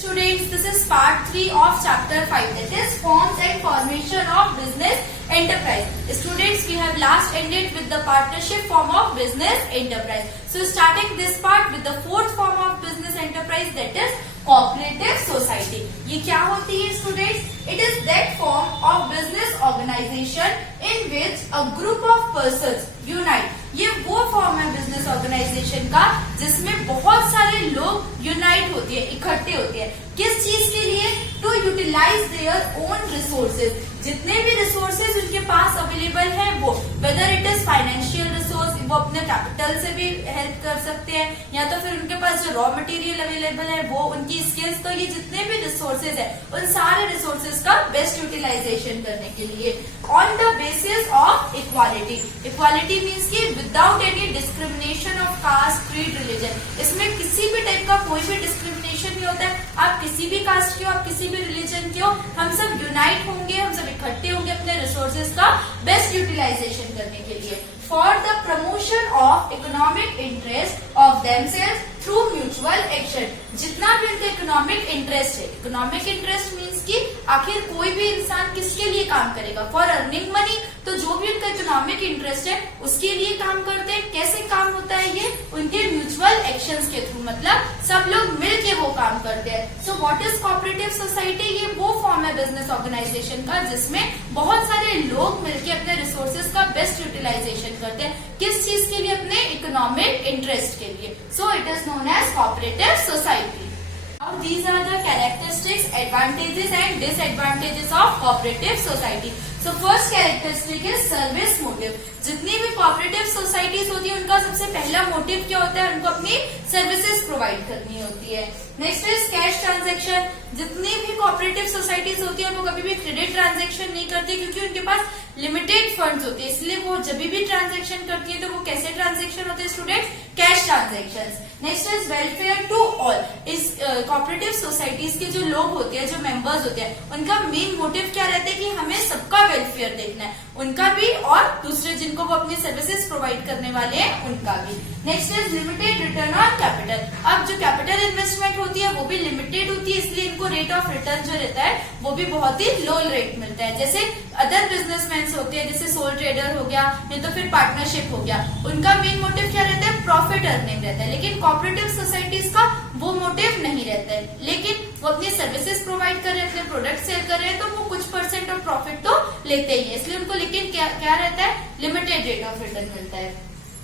Students, this is part 3 of chapter 5, that is forms and formation of business enterprise. Students, we have last ended with the partnership form of business enterprise. So starting this part with the fourth form of business enterprise, that is cooperative society. ये क्या होती है students? It is that form of business organization in which a group of persons unite. ये वो form है business organisation का जिसमें बहुत सारे लोग यूनाइट होते हैं, इकट्ठे होते हैं. किस चीज के लिए? To utilise their own resources. जितने भी रिसोर्सेज उनके पास अवेलेबल है, वो whether it is financial resource, वो अपने कैपिटल से भी हेल्प कर सकते हैं, या तो फिर उनके पास जो रॉ मटेरियल अवेलेबल है वो, उनकी स्किल्स, तो ये जितने भी रिसोर्सेज है उन सारे रिसोर्सेज का बेस्ट यूटिलाइजेशन करने के लिए on the basis of equality. Equality means की without any discrimination of caste, creed, religion. इसमें किसी भी टाइप का कोई भी डिस्क्रिमिनेशन नहीं होता है. आप किसी भी कास्ट के हो, आप किसी भी रिलीजन के हो, हम सब यूनाइट होंगे, हम सब इकट्ठे होंगे अपने रिसोर्सेज का बेस्ट यूटिलाइजेशन करने के लिए for the promotion of economic interest of themselves through mutual action. जितना भी उनका इकोनॉमिक इंटरेस्ट है, इकोनॉमिक इंटरेस्ट मीन्स कि आखिर कोई भी इंसान किसके लिए काम करेगा? For earning money. तो जो भी उनका इकोनॉमिक इंटरेस्ट है उसके लिए काम करते हैं. कैसे काम होता है ये? उनके म्यूचुअल एक्शंस के थ्रू, मतलब सब लोग मिलके वो काम करते हैं. So what is cooperative society? ये वो फॉर्म है बिजनेस ऑर्गेनाइजेशन का जिसमें बहुत सारे लोग मिलके अपने रिसोर्सेज का बेस्ट यूटिलाइजेशन करते हैं. किस चीज के लिए? अपने इकोनॉमिक इंटरेस्ट के लिए. सो it is known as cooperative society. Now these are the characteristics, advantages and disadvantages of cooperative society. So first characteristic is service motive. जितनी भी cooperative societies होती है उनका सबसे पहला मोटिव क्या होता है? उनको अपनी सर्विसेज प्रोवाइड करनी होती है. Next is cash transaction. जितनी भी कोऑपरेटिव सोसाइटीज होती है वो कभी भी क्रेडिट ट्रांजेक्शन नहीं करती क्योंकि उनके पास लिमिटेड फंड्स होते हैं. इसलिए वो जब भी ट्रांजेक्शन करती है तो वो कैसे ट्रांजेक्शन होते हैं students? Cash transaction. Next is welfare to all. इस कोऑपरेटिव सोसाइटीज के जो लोग होते हैं, जो मेंबर्स होते हैं, उनका मेन मोटिव क्या रहता है कि हमें सबका वेलफेयर देखना है, उनका भी और दूसरे जिनको वो अपनी सर्विसेज प्रोवाइड करने वाले हैं उनका भी. Next is limited return on capital. अब जो कैपिटल इन्वेस्टमेंट होती है वो भी लिमिटेड होती है, इसलिए इनको रेट ऑफ रिटर्न जो रहता है वो भी बहुत ही लो रेट मिलता है. जैसे अदर बिजनेसमैन होते हैं, जैसे सोल ट्रेडर हो गया या तो फिर पार्टनरशिप हो गया, उनका मेन मोटिव क्या रहता है? प्रॉफिट अर्निंग रहता है. लेकिन कोऑपरेटिव सोसाइटीज का वो मोटिव नहीं रहता है, लेकिन वो अपनी सर्विसेज प्रोवाइड कर रहे हैं, अपने प्रोडक्ट सेल कर रहे हैं, तो वो कुछ परसेंट ऑफ प्रॉफिट तो लेते ही है. इसलिए उनको लेकिन क्या रहता है? लिमिटेड रेट ऑफ रिटर्न मिलता है.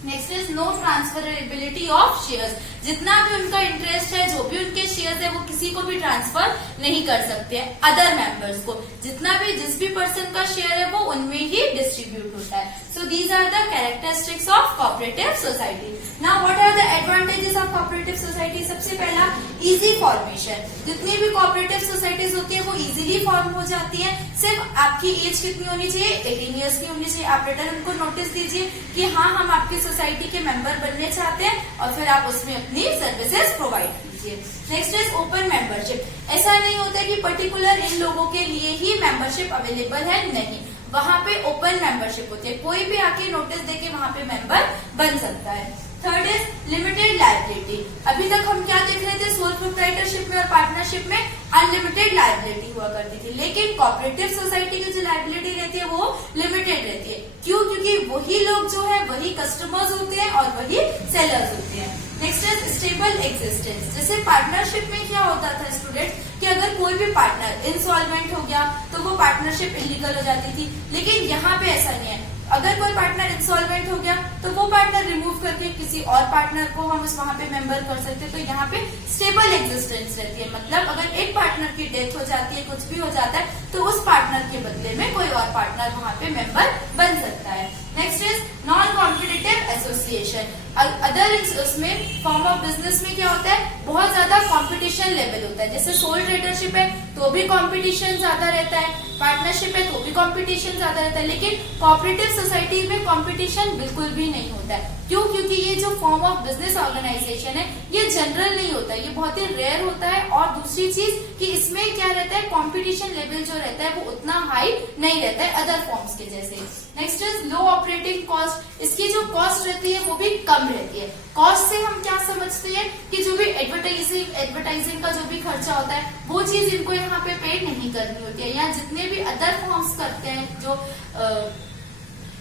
Next is no transferability of shares. जितना भी उनका इंटरेस्ट है, जो भी उनके शेयर्स है, वो किसी को भी ट्रांसफर नहीं कर सकते हैं अदर मेंबर्स को. जितना भी जिस भी पर्सन का शेयर है वो उनमें ही डिस्ट्रीब्यूट होता है. So these are the characteristics of cooperative society. Now what are the advantages of cooperative society? सबसे पहला, इजी फॉर्मेशन. जितनी भी कोऑपरेटिव सोसाइटीज होती है वो इजीली फॉर्म हो जाती है. सिर्फ आपकी एज कितनी होनी चाहिए? 18 ईयर्स की होनी चाहिए. आप रिटर्न उनको नोटिस दीजिए कि हाँ, हम आपकी सोसाइटी के मेंबर बनने चाहते हैं, और फिर आप उसमें अपनी सर्विसेज प्रोवाइड कीजिए. Next is open membership. ऐसा नहीं होता कि पर्टिकुलर इन लोगों के लिए ही मेंबरशिप अवेलेबल है, नहीं. वहाँ पे ओपन मेंबरशिप होती है, कोई भी आके नोटिस देके वहाँ पे मेंबर बन सकता है. Third is limited liability. अभी तक हम क्या देख रहे थे? सोल प्रोप्राइटरशिप में और पार्टनरशिप में अनलिमिटेड लायबिलिटी हुआ करती थी, लेकिन कोऑपरेटिव सोसाइटी की जो लायबिलिटी रहती है वो लिमिटेड रहती है. क्यों? क्योंकि वही लोग जो है वही कस्टमर्स होते हैं और वही सेलर्स होते हैं. Next is stable existence. जैसे पार्टनरशिप में क्या होता था स्टूडेंट कि अगर कोई भी पार्टनर इंसॉल्वेंट हो गया तो वो पार्टनरशिप इलीगल हो जाती थी, लेकिन यहाँ पे ऐसा नहीं है. अगर कोई पार्टनर इंसॉल्वेंट हो गया तो वो पार्टनर रिमूव करके किसी और पार्टनर को हम वहां पे मेंबर कर सकते हैं. तो यहाँ पे स्टेबल एग्जिस्टेंस रहती है, मतलब अगर एक पार्टनर की डेथ हो जाती है, कुछ भी हो जाता है, तो उस पार्टनर के बदले में कोई और पार्टनर वहां पे मेंबर बन सकता है. Next is non competitive association. Other उसमें फॉर्म ऑफ बिजनेस में क्या होता है? बहुत ज्यादा कंपटीशन लेवल होता है. जैसे सोल ट्रेडरशिप है तो भी कंपटीशन ज्यादा रहता है, पार्टनरशिप है तो भी कंपटीशन ज्यादा रहता है, लेकिन कोऑपरेटिव सोसाइटी में कंपटीशन बिल्कुल भी नहीं होता है. क्यों? क्योंकि ये जो फॉर्म ऑफ बिजनेस ऑर्गेनाइजेशन है ये जनरल नहीं होता है, ये बहुत ही रेयर होता है. और दूसरी चीज कि इसमें क्या रहता है? कंपटीशन लेवल जो रहता है वो उतना हाई नहीं रहता है अदर फॉर्म्स के जैसे. Next is low operating cost. इसकी जो कॉस्ट रहती है वो भी कम कम रहती है। कॉस्ट से हम क्या समझते हैं कि जो भी एडवर्टाइजिंग का जो भी खर्चा होता है वो चीज इनको यहाँ पे पे नहीं करनी होती है, या जितने भी अदर फॉर्म्स करते हैं जो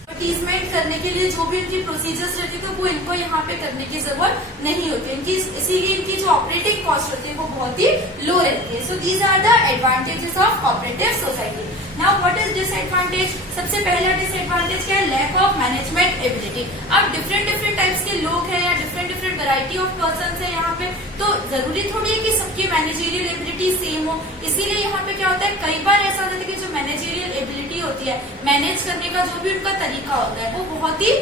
एडवर्टीजमेंट करने के लिए जो भी इनकी प्रोसीजर्स रहती है तो वो इनको यहाँ पे करने की जरूरत नहीं होती है। इसीलिए इनकी जो ऑपरेटिंग कॉस्ट होती है वो बहुत ही लो रहती है। So these are the advantages of cooperative society. Now what is disadvantage? सबसे पहला डिसएडवांटेज क्या है? Lack of management ability. अब डिफरेंट टाइप्स के लोग हैं या डिफरेंट वैरायटी ऑफ पर्सन है यहाँ पे, तो जरूरी थोड़ी है कि सबकी मैनेजरियल एबिलिटी सेम हो। इसीलिए यहाँ पे क्या होता है, कई बार ऐसा होता है कि जो मैनेजरियल एबिलिटी होती है, मैनेज करने का जो भी उनका तरीका होता है वो बहुत ही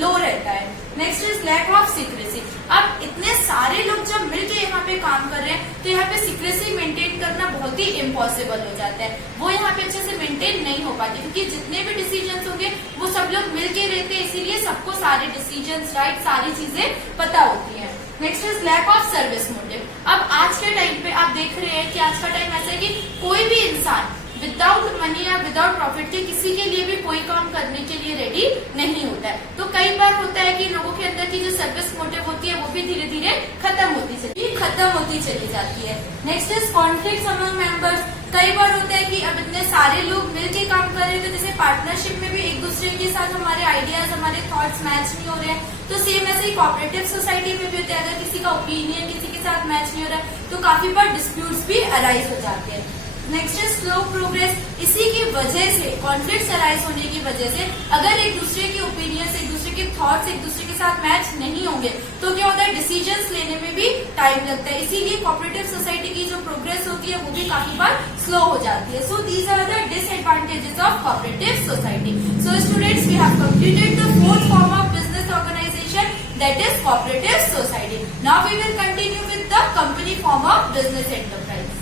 लो रहता है। Next is lack of secrecy. अब इतने सारे लोग जब मिलके यहाँ पे काम कर रहे हैं तो यहाँ पे सीक्रेसी मेंटेन करना बहुत ही इम्पॉसिबल हो जाता है, वो यहाँ पे अच्छे से मेंटेन नहीं हो पाती, क्योंकि जितने भी डिसीजंस होंगे वो सब लोग मिलके रहते हैं, इसीलिए सबको सारे डिसीजंस राइट सारी चीजें पता होती है। Next is lack of service motive. अब आज के टाइम पे आप देख रहे हैं कि आज का टाइम ऐसा है कि कोई भी इंसान विदाउट मनी या विदाउट प्रॉफिट के किसी के लिए भी कोई काम करने के लिए रेडी नहीं होता है। तो कई बार होता है कि लोगों के अंदर की जो सर्विस मोटिव होती है वो भी धीरे धीरे खत्म होती चली जाती है। Next is conflict among members. कई बार होता है कि अब इतने सारे लोग मिलके काम कर रहे हैं तो जैसे पार्टनरशिप में भी एक दूसरे के साथ हमारे आइडियाज हमारे थॉट्स मैच नहीं हो रहे हैं, तो सेम ऐसे ही कोऑपरेटिव सोसाइटी में भी होता है, अगर किसी का ओपिनियन किसी के साथ मैच नहीं हो रहा है तो काफी बार डिस्प्यूट्स भी अराइज हो जाते हैं। Next is slow progress. इसी की वजह से कॉन्फ्लिक्ट अराइज होने की वजह से अगर एक दूसरे के ओपिनियंस एक दूसरे के थॉट्स एक दूसरे के साथ मैच नहीं होंगे तो क्या होता है, डिसीजंस लेने में भी टाइम लगता है। इसीलिए कोऑपरेटिव सोसाइटी की जो प्रोग्रेस होती है वो भी काफी बार स्लो हो जाती है। So these are the disadvantages of cooperative society. So students, we have completed the fourth form of business organisation, that is cooperative society. Now we will continue with the company form of business enterprise.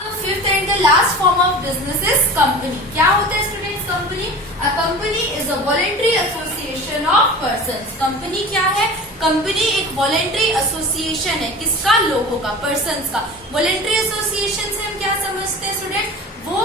The fifth and the last form of business is company. क्या होता है students company? A company is a voluntary association of persons. Company क्या है? Company एक voluntary association है। किसका? लोगों का, पर्सन्स का। वॉलेंट्री एसोसिएशन से हम क्या समझते हैं स्टूडेंट? वो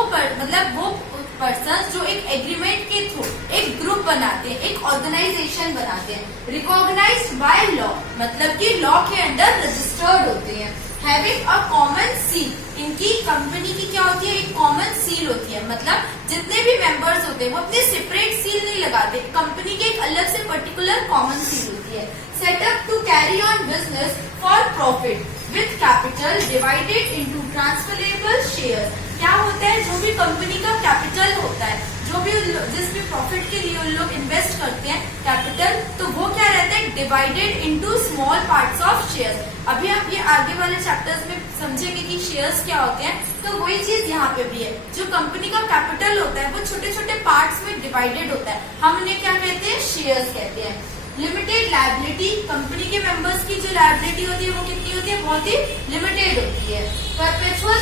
पर्सन जो एक एग्रीमेंट के थ्रू एक ग्रुप बनाते हैं, एक ऑर्गेनाइजेशन बनाते हैं, रिकॉग्नाइज्ड बाय लॉ, मतलब कि लॉ के अंडर रजिस्टर्ड होते हैं। हैविंग अ कॉमन सील, इनकी कंपनी की क्या होती है? एक कॉमन सील होती है, मतलब जितने भी मेंबर्स होते हैं वो अपनी सेपरेट सील नहीं लगाते, कंपनी की एक अलग से पर्टिकुलर कॉमन सील होती है। Set up to carry on business for profit with capital divided into transferable shares. क्या होता है, जो भी कंपनी का कैपिटल होता है, जो भी जिस भी प्रॉफिट के लिए उन लोग इन्वेस्ट करते हैं कैपिटल, तो वो क्या रहता है? Divided into small parts of shares. अभी आप ये आगे वाले चैप्टर्स में समझेंगे कि शेयर्स क्या होते हैं, तो वही चीज यहाँ पे भी है। जो कंपनी का कैपिटल होता है वो छोटे छोटे पार्ट्स में डिवाइडेड होता है, हम उन्हें क्या कहते हैं? शेयर्स कहते हैं। लिमिटेड लायबिलिटी, कंपनी के मेंबर्स की जो लायबिलिटी होती है वो कितनी होती है? बहुत ही लिमिटेड होती है। परपेचुअल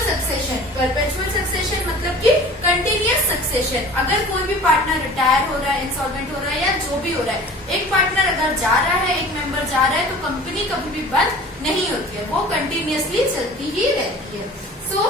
सक्सेशन मतलब कि कंटिन्यूअस सक्सेशन। अगर कोई भी पार्टनर रिटायर हो रहा है, इंसॉल्वेंट हो रहा है या जो भी हो रहा है, एक पार्टनर अगर जा रहा है, एक मेंबर जा रहा है, तो कंपनी कभी भी बंद नहीं होती है, वो कंटिन्यूअसली चलती ही रहती है। सो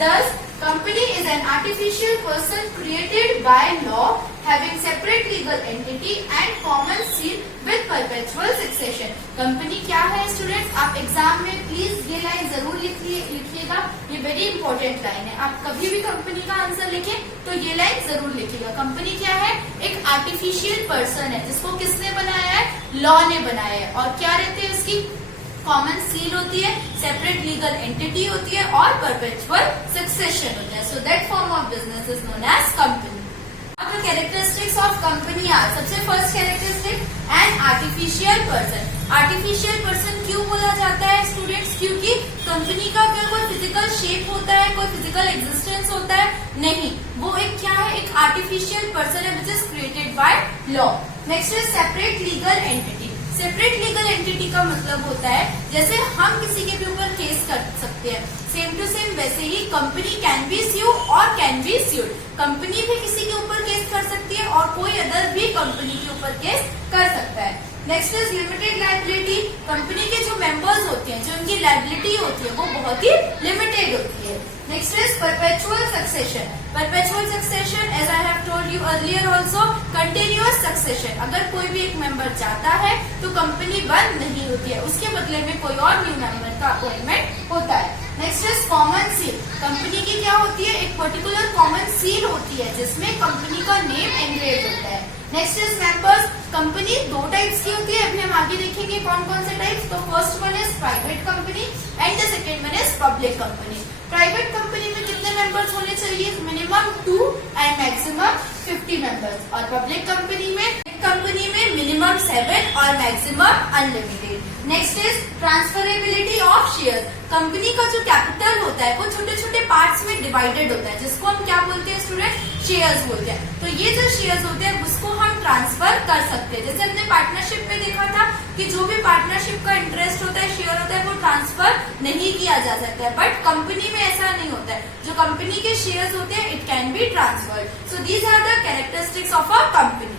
thus company is an artificial person created by law having separate legal entity and common seal with perpetual succession. Company क्या है स्टूडेंट्स? आप एग्जाम में प्लीज ये लाइन जरूर लिखिएगा, ये वेरी इंपॉर्टेंट लाइन है। आप कभी भी कंपनी का आंसर लिखें तो ये लाइन जरूर लिखिएगा। कंपनी क्या है? एक आर्टिफिशियल पर्सन है जिसको किसने बनाया है? लॉ ने बनाया है। और क्या रहते हैं उसकी? कॉमन सील होती है, सेपरेट लीगल एंटिटी होती है और परपेचुअल सक्सेशन होता है। So that form of business is known as company. अब the characteristics of company are, सबसे first characteristic, an artificial person. Artificial person क्यों बोला जाता है स्टूडेंट्स? क्योंकि कंपनी का क्या कोई फिजिकल शेप होता है, कोई फिजिकल एग्जिस्टेंस होता है? नहीं, वो एक क्या है? एक आर्टिफिशियल पर्सन है which is created by law. Next is separate legal entity. Separate legal entity का मतलब होता है जैसे हम किसी के भी ऊपर केस कर सकते हैं, सेम टू सेम वैसे ही कंपनी कैन बी स्यू और कैन बी स्यूड। कंपनी भी किसी के ऊपर केस कर सकती है और कोई अदर भी कंपनी के ऊपर केस कर सकता है। Next is limited liability. Company के जो मेंबर्स होते हैं, जो उनकी लायबिलिटी होती है वो बहुत ही लिमिटेड होती है। Next is perpetual succession. Perpetual succession, as I have told you earlier also, continuous succession. अगर कोई भी एक मेंबर जाता है तो कंपनी बंद नहीं होती है, उसके बदले में कोई और न्यू मेंबर का अपॉइंटमेंट होता है. Next is common seal. Company की क्या होती है, एक पर्टिकुलर कॉमन सील होती है जिसमें कंपनी का नेम एनग्रेव होता है. Next is members. कंपनी दो टाइप्स की होती है, अभी हम आगे देखेंगे कौन कौन से टाइप्स. तो first one is private company and the second one is public company. Private company में कितने मेंबर्स होने चाहिए, मिनिमम 2 एंड मैक्सिमम 50 मेंबर्स. और पब्लिक कंपनी में मिनिमम 7 और maximum unlimited. Next is transferability of share. Company का जो कैपिटल होता है वो छोटे छोटे पार्ट्स में डिवाइडेड होता है, जिसको हम क्या बोलते हैं स्टूडेंट, शेयर्स बोलते हैं. तो ये जो शेयर्स होते हैं उसको हम ट्रांसफर कर सकते हैं. जैसे हमने पार्टनरशिप में देखा था कि जो भी पार्टनरशिप का इंटरेस्ट होता है, शेयर होता है, वो ट्रांसफर नहीं किया जा सकता है. बट कंपनी में ऐसा नहीं होता है. जो कंपनी के शेयर्स होते हैं it can be transferred. So these are the characteristics of a company.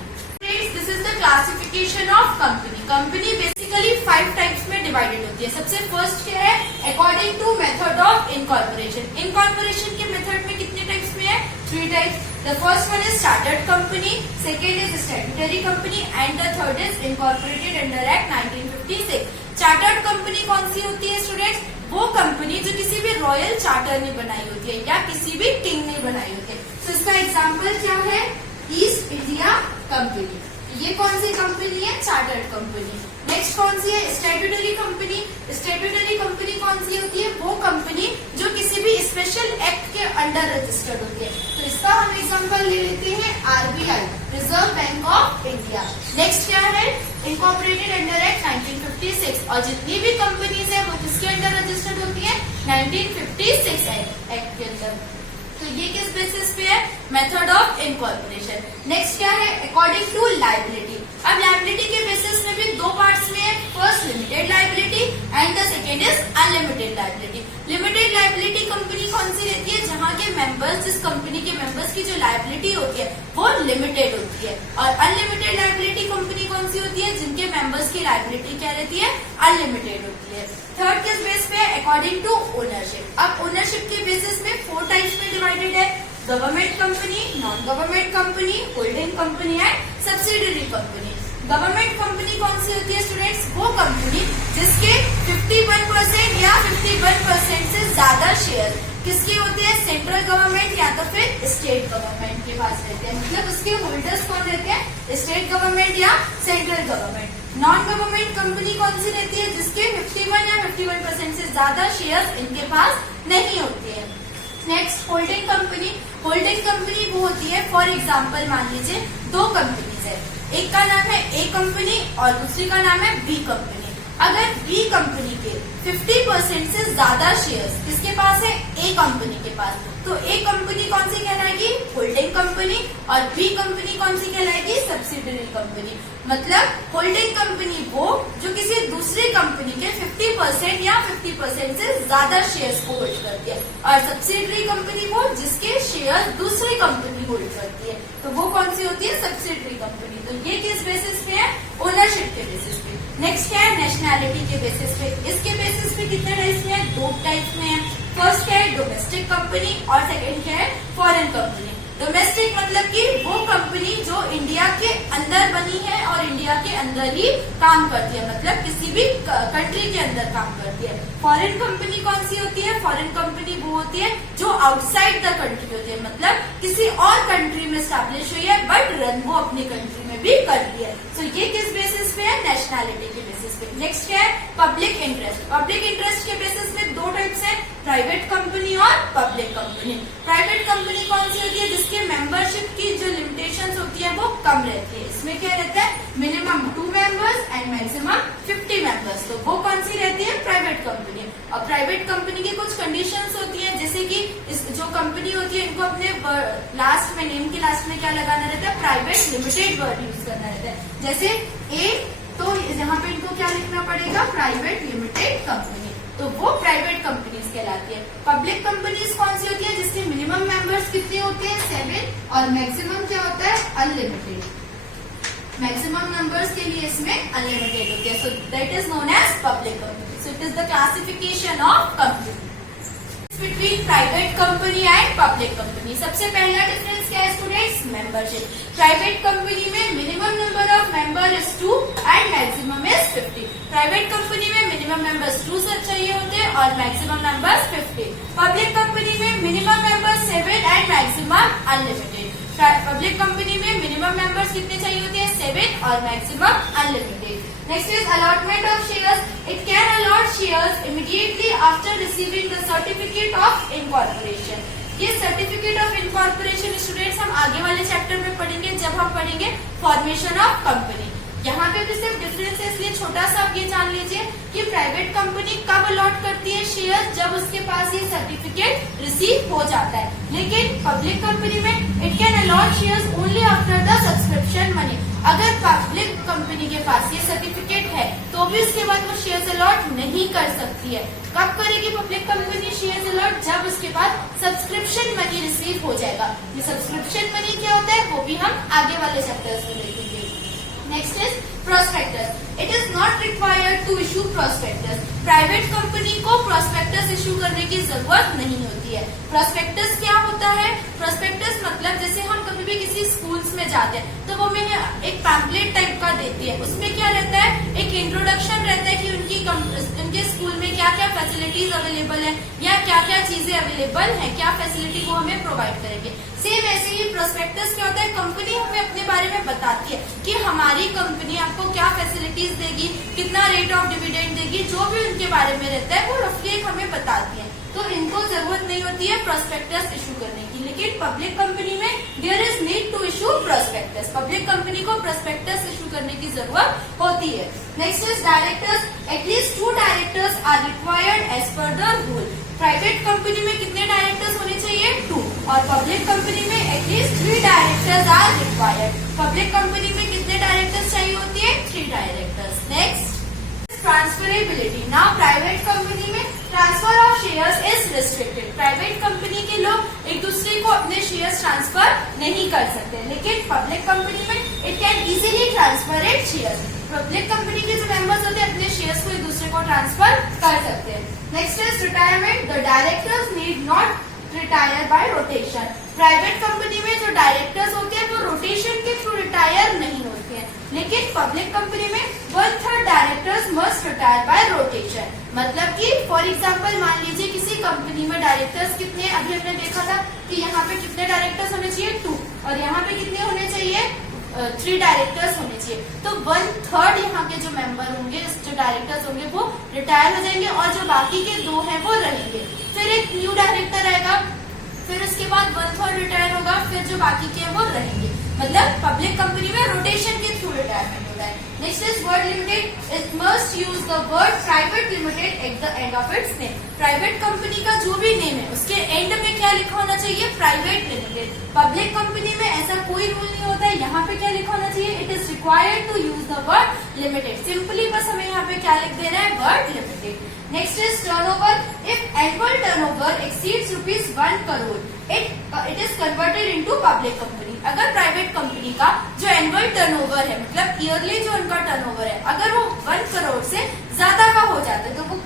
This is the classification of company. Company basically 5 types में डिवाइडेड होती है. सबसे फर्स्ट क्या है, according to method of incorporation. Incorporation के मेथड में कितने टाइप्स में है, 3 types. The first one is chartered company, second is statutory company and the third is incorporated under Act 1956. Chartered company कौन सी होती है स्टूडेंट्स, वो कंपनी जो किसी भी रॉयल चार्टर ने बनाई होती है या किसी भी किंग ने बनाई होती है. तो इसका एग्जांपल क्या है, ईस्ट इंडिया कंपनी. ये कौन सी कंपनी है, चार्टर्ड कंपनी. नेक्स्ट कौन सी है, स्टैट्यूटरी कंपनी. स्टैट्यूटरी कंपनी कौन सी होती है, वो कंपनी जो किसी भी स्पेशल एक्ट के अंडर रजिस्टर्ड होती है. तो इसका हम एग्जांपल ले लेते हैं RBI, reserve bank of India. Next क्या है, इनकॉर्पोरेटेड अंडर एक्ट 1956. और जितनी भी कंपनीज है वो किसके अंडर रजिस्टर्ड होती है, 1956 एक्ट के अंदर. तो ये किस बेसिस पे है, मेथड ऑफ इनकॉर्पोरेशन. नेक्स्ट क्या है, अकॉर्डिंग टू लायबिलिटी. अब लायबिलिटी के बेसिस में भी 2 पार्ट्स में है. First limited liability and the second is unlimited liability. Limited liability company कौन सी रहती है, जहाँ के मेंबर्स, जिस कंपनी के मेंबर्स की जो लायबिलिटी होती है वो लिमिटेड होती है. और अनलिमिटेड लायबिलिटी कंपनी कौन सी होती है, जिनके मेंबर्स की लायबिलिटी क्या रहती है, अनलिमिटेड होती है. थर्ड किस बेस पे, अकॉर्डिंग टू ओनरशिप. अब ओनरशिप के बेसिस में 4 टाइप्स में डिवाइडेड है, government company, non government company, holding company and subsidiary company. Government company कौन सी होती है स्टूडेंट्स, वो कंपनी जिसके 51% या 51% से ज्यादा शेयर किसके होते हैं, सेंट्रल गवर्नमेंट या तो फिर स्टेट गवर्नमेंट के पास रहते हैं. मतलब उसके होल्डर्स कौन रहते हैं, स्टेट गवर्नमेंट या central government. Non government company कौन सी रहती है, जिसके 51 या 51% से ज्यादा शेयर इनके पास नहीं होते हैं. Next holding company. Holding company वो होती है, फॉर एग्जाम्पल मान लीजिए 2 कंपनीज है, एक का नाम है ए कंपनी और दूसरी का नाम है बी कंपनी. अगर बी कंपनी के 50% से ज्यादा शेयर्स किसके पास है, ए कंपनी के पास, तो ए कंपनी कौन सी कहलाएगी, होल्डिंग कंपनी, और बी कंपनी कौन सी कहलाएगी, सब्सिडरी कंपनी. मतलब होल्डिंग कंपनी वो जो किसी दूसरी कंपनी के 50% या 50% से ज्यादा शेयर्स को होल्ड करती है, और सब्सिडरी कंपनी वो जिसके शेयर दूसरी कंपनी होल्ड करती है, तो वो कौन सी होती है, सब्सिडरी कंपनी. तो ये किस बेसिस पे है, ओनरशिप के बेसिस पे. नेक्स्ट क्या है, नेशनैलिटी के बेसिस पे. इसके बेसिस पे कितने टाइप्स में है, 2 टाइप्स में है. फर्स्ट क्या है, डोमेस्टिक कंपनी, और सेकंड क्या है, फॉरेन कंपनी. डोमेस्टिक मतलब कि वो कंपनी जो इंडिया के अंदर बनी है और इंडिया के अंदर ही काम करती है, मतलब किसी भी कंट्री के अंदर काम करती है. फॉरेन कंपनी कौन सी होती है, फॉरेन कंपनी वो होती है जो आउटसाइड द कंट्री होती है, मतलब किसी और कंट्री में स्टैब्लिश हुई है बट रन वो अपनी कंट्री में भी करती है. सो ये किस बेसिस पे है, नेशनैलिटी के बेसिस पे. नेक्स्ट क्या है, पब्लिक इंटरेस्ट. पब्लिक इंटरेस्ट के बेसिस में 2 टाइप्स है, प्राइवेट कंपनी और पब्लिक कंपनी. प्राइवेट कंपनी कौन सी होती है, जिसके मेंबरशिप की जो लिमिटेशंस होती है वो कम रहती है. इसमें क्या रहता है, minimum 2 members and maximum 50 members. तो वो कौन सी रहती है, प्राइवेट कंपनी. और प्राइवेट कंपनी की कुछ कंडीशंस होती है, जैसे कि इस जो कंपनी होती है इनको अपने लास्ट में, नेम के लास्ट में क्या लगाना रहता है, प्राइवेट लिमिटेड वर्ड यूज करना रहता है. जैसे ए, तो यहाँ पे इनको क्या लिखना पड़ेगा, प्राइवेट लिमिटेड कंपनी. तो वो प्राइवेट कंपनीज कहलाती है. पब्लिक कंपनीज कौन सी होती है, जिसके मिनिमम मेंबर्स कितने होते हैं, 7, और मैक्सिमम क्या होता है, अनलिमिटेड. मैक्सिमम नंबर्स के लिए इसमें अनलिमिटेड होती है. So that is known as public company. So it is the classification of company between private company and public company. सबसे पहला डिफरेंस क्या है स्टूडेंट्स? मेंबरशिप। प्राइवेट कंपनी में minimum number of member is 2 and maximum is 50। Private company में minimum members 2 से चाहिए होते हैं और मैक्सिमम मेंबर्स 50। पब्लिक कंपनी में minimum members 7 and maximum unlimited. Public company में मिनिमम मेंबर्स कितने चाहिए होते हैं? 7 और maximum unlimited. Next is allotment of shares. It can allot shares immediately after receiving the certificate of incorporation. ये certificate of incorporation students हम आगे वाले चैप्टर में पढ़ेंगे जब हम पढ़ेंगे फॉर्मेशन ऑफ कंपनी। यहाँ पे भी सिर्फ डिफरेंस है, इसलिए छोटा सा आप ये जान लीजिए कि प्राइवेट कंपनी कब अलॉट करती है शेयर? जब उसके पास ये सर्टिफिकेट रिसीव हो जाता है। लेकिन पब्लिक कंपनी में it can allot shares only after the subscription money. अगर पब्लिक कंपनी के पास ये सर्टिफिकेट है तो भी उसके बाद वो शेयर्स अलॉट नहीं कर सकती है। कब करेगी पब्लिक कंपनी शेयर्स अलॉट? जब उसके बाद सब्सक्रिप्शन मनी रिसीव हो जाएगा। ये सब्सक्रिप्शन मनी क्या होता है वो भी हम आगे वाले चैप्टर्स में देखेंगे। Next is prospectus. It is not required to issue prospectus. Private company को प्रोस्पेक्टस इशू करने की जरूरत नहीं होती है। प्रोस्पेक्टस क्या होता है? प्रोस्पेक्टस मतलब जैसे हम कभी भी किसी स्कूल्स में जाते हैं तो वो हमें एक पैम्पलेट टाइप का देती है। उसमें क्या रहता है? एक इंट्रोडक्शन रहता है कि उनके स्कूल में क्या क्या फैसिलिटीज अवेलेबल है या क्या क्या चीजें अवेलेबल है, क्या फैसिलिटी वो हमें प्रोवाइड करेंगे। सेम ऐसे ही प्रोस्पेक्टस क्या होता है? कंपनी हमें अपने बारे में बताती है कि हमारी कंपनी आपको क्या फैसिलिटीज देगी, कितना रेट ऑफ डिविडेंड देगी, जो भी उनके बारे में रहता है वो रफली हमें बताती है। तो इनको जरूरत नहीं होती है प्रोस्पेक्टस इशू करने की। लेकिन पब्लिक कंपनी में there is need to issue prospectus. Public company को प्रोस्पेक्टस इशू करने की जरूरत होती है। Next is directors. At least 2 directors are required as per the rule. Private company में कितने डायरेक्टर्स होने चाहिए? 2 और पब्लिक कंपनी में at least 3 directors are required. Public company में कितने डायरेक्टर्स चाहिए होती है? 3 directors. Next transferability. Now private company में transfer of shares is restricted. Private company के लोग एक दूसरे को अपने शेयर्स ट्रांसफर नहीं कर सकते, लेकिन पब्लिक कंपनी में it can easily transfer it shares. Public company के जो मेंबर्स होते हैं अपने शेयर्स को एक दूसरे को ट्रांसफर कर सकते हैं। Next is retirement. The directors need not retire bye rotation. Private company में जो डायरेक्टर्स होते हैं वो रोटेशन के थ्रू रिटायर नहीं होते हैं, लेकिन पब्लिक कंपनी में 1/3 directors must retire bye rotation. मतलब कि फॉर एग्जांपल मान लीजिए किसी कंपनी में डायरेक्टर्स कितने, अभी हमने देखा था कि यहाँ पे कितने डायरेक्टर्स होने चाहिए? 2 और यहाँ पे कितने होने चाहिए? 3 डायरेक्टर्स होने चाहिए। तो 1/3 यहाँ के जो मेंबर होंगे, जो डायरेक्टर्स होंगे वो रिटायर हो जाएंगे और जो बाकी के 2 हैं वो रहेंगे। फिर एक न्यू डायरेक्टर आएगा, फिर उसके बाद 1/3 रिटायर होगा, फिर जो बाकी के हैं वो रहेंगे। मतलब पब्लिक कंपनी में रोटेशन के थ्रू रिटायरमेंट होता है। Next is word limited. It must use the word private limited at the end of its name. Private company का जो भी नेम है उसके एंड में क्या लिखा होना चाहिए? Private limited. पब्लिक कंपनी में ऐसा कोई रूल नहीं होता है। यहाँ पे क्या लिखा होना चाहिए? It is required to use the word limited. Simply बस हमें यहाँ पे क्या लिख देना है? Word limited. Next is turnover. If annual turnover exceeds ₹1 crore it is converted into public company. अगर प्राइवेट कंपनी का जो एनुअल टर्नओवर है, मतलब ईयरली जो उनका टर्नओवर है, अगर वो 1 करोड़ से ज्यादा का हो जाता है तो वो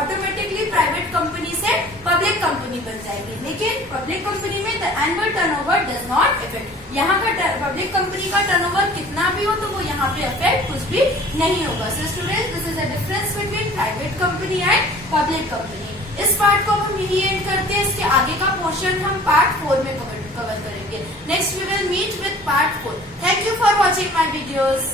ऑटोमेटिकली प्राइवेट कंपनी से पब्लिक कंपनी बन जाएगी। लेकिन पब्लिक कंपनी में the annual turnover does not effect. यहाँ का पब्लिक कंपनी का टर्नओवर कितना भी हो तो वो यहाँ पे अफेक्ट कुछ भी नहीं होगा। So students, this is the difference between private company and public company. इस पार्ट को हम यही एंड करते हैं। इसके आगे का पोर्शन हम पार्ट 4 में कवर करेंगे। Next we will meet with part 4। Thank you for watching my videos.